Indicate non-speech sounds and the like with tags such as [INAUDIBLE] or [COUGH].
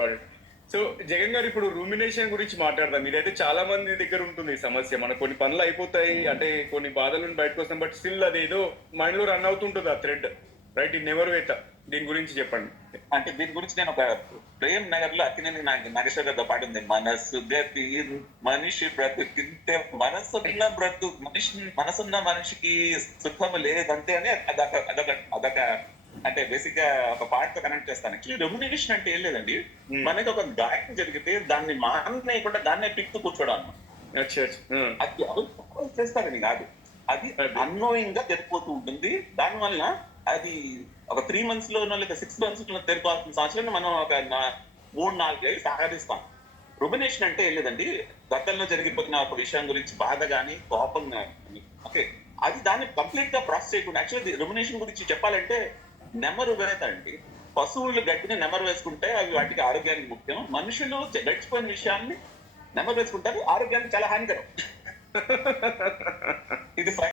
God so Jagan గారు ఇప్పుడు రూమినేషన్ గురించి మాట్లాడదాం ఇదైతే చాలా మంది దగ్గర ఉంటుంది ఈ సమస్య. మన కొన్ని పనులు అయిపోతాయి అంటే కొన్ని బాధలు బయటకు వస్తాం బట్ స్టిల్ అదేదో మైండ్లో రన్ అవుతుంటుంది ఆ థ్రెడ్ రైట్ ఇన్ నెవర్ వేత దీని గురించి చెప్పండి. అంటే దీని గురించి నేను ఒక ప్రేమ్ నగర్లో అక్కినేని నాగేశ్వర గారితో పాటు ఉంది. మనస్సుగా తీరు మనిషి బ్రతుకింతే మనసున్న బ్రతు మనిషి మనసున్న మనిషికి సుఖం లేదంతే అని అదొక అదొక బేసిక్గా ఒక పార్ట్తో కనెక్ట్ చేస్తాను. యాక్చువల్లీ రెమ్యునరేషన్ అంటే ఏం లేదండి. మనకి ఒక గాయం జరిగితే దాన్ని మానేయకుండా దాన్నే. అచ్చా అచ్చా. ఉమ్. అది ఎవరు చేస్తారని కాదు అది. అన్నోయింగ్గా జరిగిపోతూ ఉంటుంది. దాని వల్ల అది ఒక త్రీ మంత్స్ లోనో లేదా సిక్స్ మంత్స్లో తెరిపోవాల్సిన సంవత్సరాన్ని మనం ఒక మూడు నాలుగు ఏళ్ళు సాగరిస్తాం రుమినేషన్ అంటే ఏం లేదండి. గతంలో జరిగిపోతున్న ఒక విషయం గురించి బాధ గాని కోపం గాని. ఓకే. అది దాన్ని కంప్లీట్గా ప్రాసెస్ చేయకుండా యాక్చువల్లీ రుమినేషన్ గురించి చెప్పాలంటే నెమరు వేత అండి పశువులు గడ్డిని నెమరు వేసుకుంటే అవి వాటికి ఆరోగ్యానికి ముఖ్యం. మనుషులు గడిచిపోయిన విషయాన్ని నెమరు వేసుకుంటారు. ఆరోగ్యానికి చాలా హానికరం. [LAUGHS] ఇది